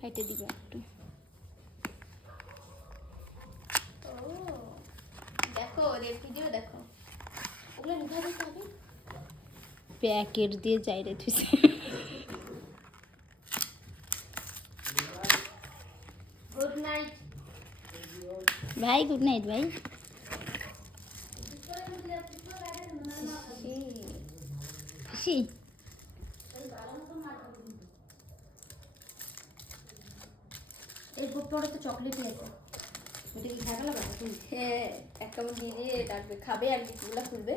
কাটে দিব একটু। ও দেখো ওদের ভিডিও দেখো, ওগুলো নিভা দিতে হবে। প্যাকেট দিয়ে চাইরে থুইছে। গুড নাইট ভাই, গুড নাইট ভাই। খুশি এই গোপটা তো চকলেটই আছে, এটা কি খাবে লাগা? হ্যাঁ, এক কামড় দিয়ে দিয়ে ডাকবে, খাবে আর বিস্কুটগুলো খুলবে।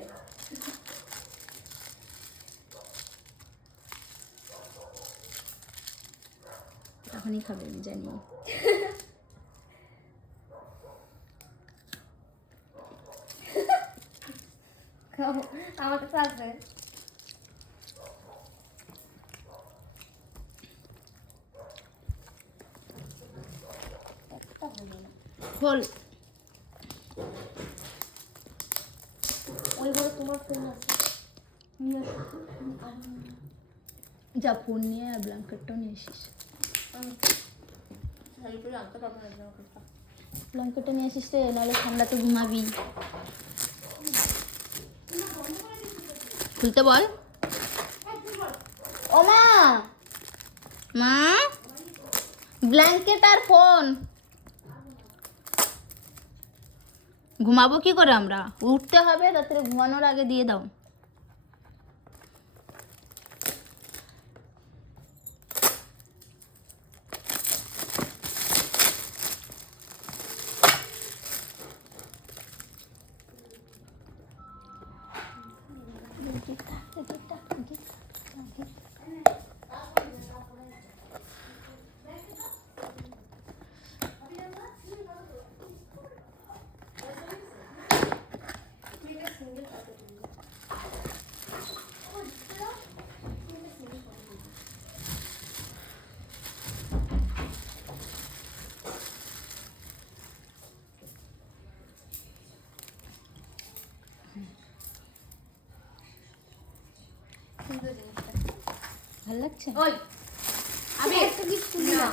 এখনই খাবে আমি জানি। আমার কাছে আছে। খোল। ওই বড় তোমার ফোন আছে, নিয়ে আসো। যা ফোন নিয়ে আর ব্ল্যাঙ্কেটটাও নিয়ে এসিস। আনতে পারবো না ব্ল্যাঙ্কেটটা। ব্ল্যাঙ্কেটটা নিয়ে আসিস রে, নাহলে ঠান্ডাতে ঘুমাবি। খুলতে বল। ও মা, মা ব্ল্যাঙ্কেট আর ফোন। ঘুমাবো কি করে আমরা? উঠতে হবে, রাত্রে ঘুমানোর আগে দিয়ে দাও। সুন্দর জিনিসটা। ভালো লাগছে? ওই আমি একটা গিফট খুলি না।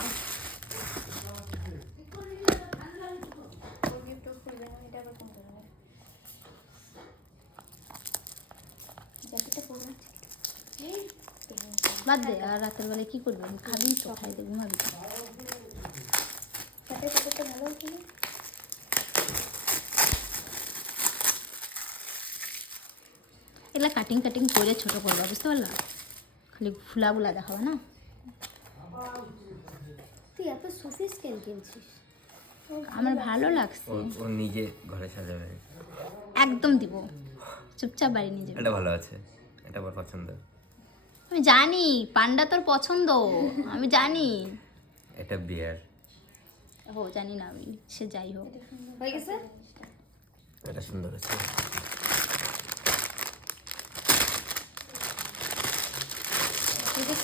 বাদ দে, আর রাতের বেলায় কি করবি? খাবি তো, খাই দে, ঘুমাবি। ভালো হচ্ছে না? এগুলা কাটিং কাটিং করে ছোট করবা, বুঝতে পারলা? খালি ফুলা বুলা দেখাবা না। তুই এত সুফিস কেন কিনছিস? আমার ভালো লাগছে। ও নিজে ঘরে সাজাবে। একদম দিব, চুপচাপ বাড়ি নিয়ে যাবে। এটা ভালো আছে, এটা আমার পছন্দ। আমি জানি পান্ডা তোর পছন্দ, আমি জানি। এটা বিয়ার। ও জানি না আমি, সে যাই হোক। হয়ে গেছে? এটা সুন্দর আছে।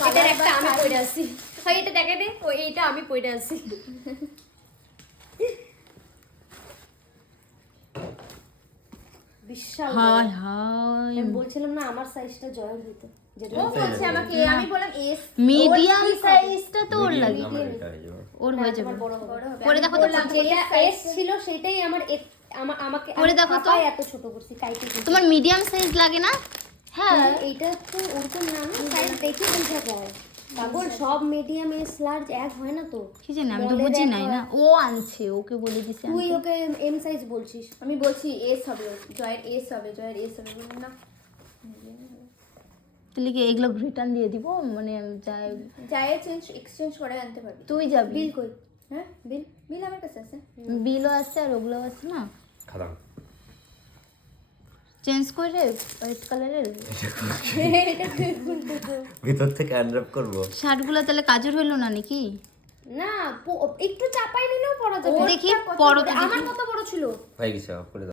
এটার একটা আমি পড়ে আছি। হয় এটা দেখে দে, ওই এইটা আমি পড়ে আছি। বিশাল হায় হায়, আমি বলছিলাম না আমার সাইজটা জয়ের হইতো, যেটা ও বলছে আমাকে, আমি বললাম এস মিডিয়াম সাইজটা তো ওর লাগে, আমার এটা হয়ে যাবে। ওর হয়ে যাবে। বড় হবে। পরে দেখো তো, যেটা এস ছিল সেটাই আমার আমাকে পরে দেখো তো। এত ছোট করছি কাইতে। তোমার মিডিয়াম সাইজ লাগে না? হ্যাঁ, এইটা তো ওরকম না, সাইজ দেখে বোঝা যায়। পাগল, সব মিডিয়াম এস লার্জ এক হয় না তো। কি জানি, আমি তো বুঝি নাই না। ও আনছে, ওকে বলে দিছে তুই আনতে। ওকে এম সাইজ বলছিস, আমি বলছি এস হবে, জয়ের এস হবে, জয়ের এস হবে। বললাম না, তাহলে কি এগুলো রিটার্ন দিয়ে দিব? মানে যাই জয়ের এক্সচেঞ্জ করে আনতে পারবি। তুই যাবি? বিল কই? হ্যাঁ, বিল আমার কাছে আছে। বিলও আছে আর ওগুলো আছে না, খালাম। চেঞ্জ করে হোয়াইট কালারের ভিতর থেকে আনর‍্যাপ করব। শার্টগুলো তাহলে কাজের হইলো না নাকি? না, একটু চাপাই নিলেও পরা যাবে। দেখি পরো তো, আমার কত বড় ছিল? ভাই কিছু অফ করে দাও।